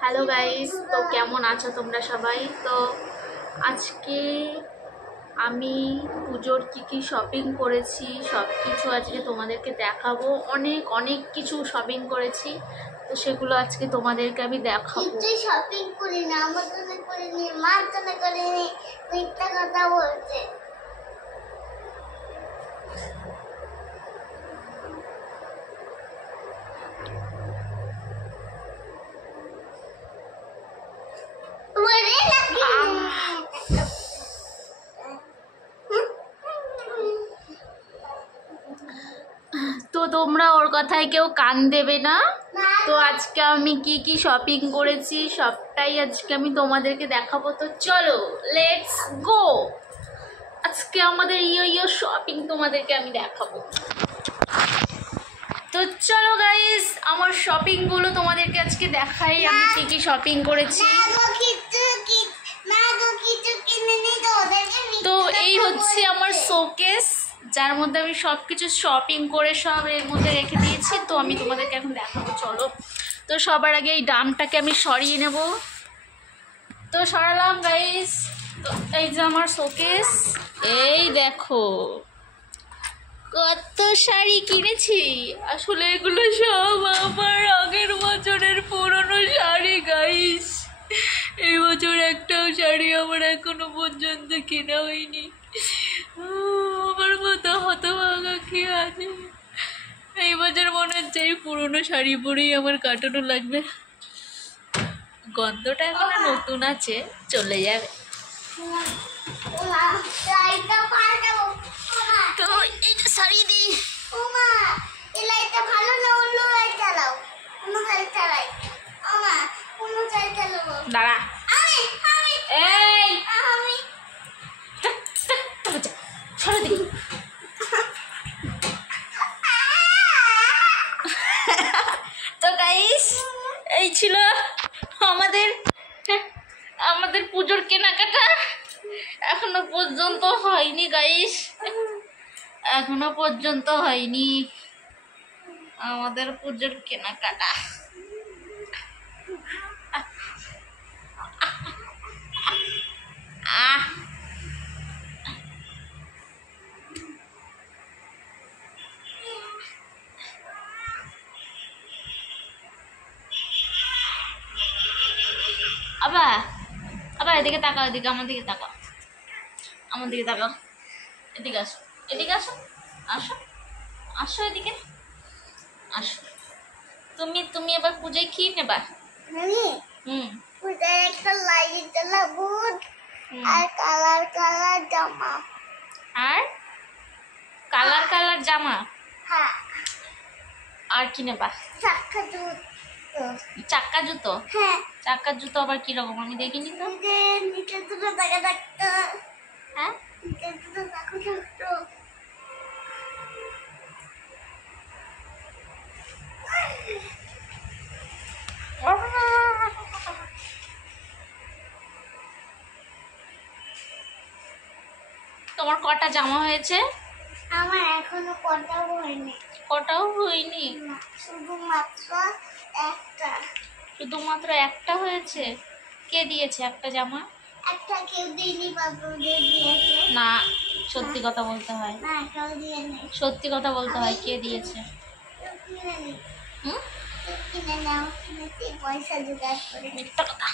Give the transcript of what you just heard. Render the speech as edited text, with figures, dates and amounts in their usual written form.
Hello guys, তো কেমন আছো তোমরা সবাই? তো আজকে আমি পুজোর কি শপিং করেছি সব কিছু আজকে তোমাদেরকে দেখাবো। অনেক অনেক কিছু শপিং করেছি, তো সেগুলো আজকে তোমাদেরকে আমি দেখাবো। তুই শপিং করি না, আমার জন্য করিনি, মার জন্য করিনি, মিথ্যা কথা বলছে। তো তোমরা ওর কথায় কেউ কান দেবে না। তো আজকে আমি কি শপিং করেছি সবটাই আজকে আমি তোমাদেরকে দেখাবো। তো চলো লেটস গো। আজকে আমাদের ইয়ো শপিং তোমাদেরকে আমি দেখাবো। তো চলো গাইস, আমার শপিং গুলো তোমাদেরকে আজকে দেখাই আমি কি শপিং করেছি। তো এই হচ্ছে আমার শোকেস, যার মধ্যে আমি সব কিছু শপিং করে সব এর মধ্যে রেখে দিয়েছি। তো আমি তোমাদেরকে এখন দেখাবো, চলো। তো সবার আগে এই ডামটাকে আমি সরিয়ে নেব। তো সরালাম গাইস। তো এই যে আমার শোকেস, এই দেখো কত শাড়ি কিনেছি। আসলে এগুলো সব আমার আগের বছরের পুরনো শাড়ি গাইস। এই বছর একটাও শাড়ি আমার এখনো পর্যন্ত কেনা হয়নি। আমার মতো হতভাগা কি আছে। এই বছর মনে হচ্ছে এই পুরনো শাড়ি পরেই আমার কাটানো লাগবে। গন্ধটা এখনো নতুন আছে, চলে যাবে। তো এই যে শাড়ি দিই। দাঁড়া, এই সরে দিই। তো গাইস, এই ছিল আমাদের আমাদের পুজোর কেনাকাটা। এখনো পর্যন্ত হয়নি গাইস, এখনো পর্যন্ত হয়নি আমাদের পুজোর কেনাকাটা। আবার আবার এদিকে তাকাও, এদিকে আমার দিকে তাকাও, আমার দিকে তাকাও। এদিকে আসো, এদিকে আসো, আসো আসো, এদিকে আসো। তুমি তুমি এবার পূজায় কি নেবা? পূজায় একটা লাইট জ্বালাবো আর কালার জামা। আর কালার জামা? হ্যাঁ। আর কি নেবা? চাক্কা জুতো। চাক্কা জুতো? হ্যাঁ। চাক্কা জুতো আবার কি রকম আমি দেখিনি তো। নিচে দুটো দেখা থাকতো। হ্যাঁ, নিচে দুটো চাকু থাকতো। তোমার কটা জামা হয়েছে? আমার এখনো কটাও হয়নি। কটাও হয়নি? শুধুমাত্র একটা। শুধুমাত্র একটা হয়েছে? কে দিয়েছে একটা জামা? একটা কেউ দিইনি, বাবু দিয়ে দিয়েছে। না, সত্যি কথা বলতে হয়। না, কেউ দিয়ে নেই। সত্যি কথা বলতে হয়, কে দিয়েছে? কেউ কিনে নেই। হুম, কিনে নাও, কিনেছি পয়সা জোগাড় করে। মিথ্যা কথা।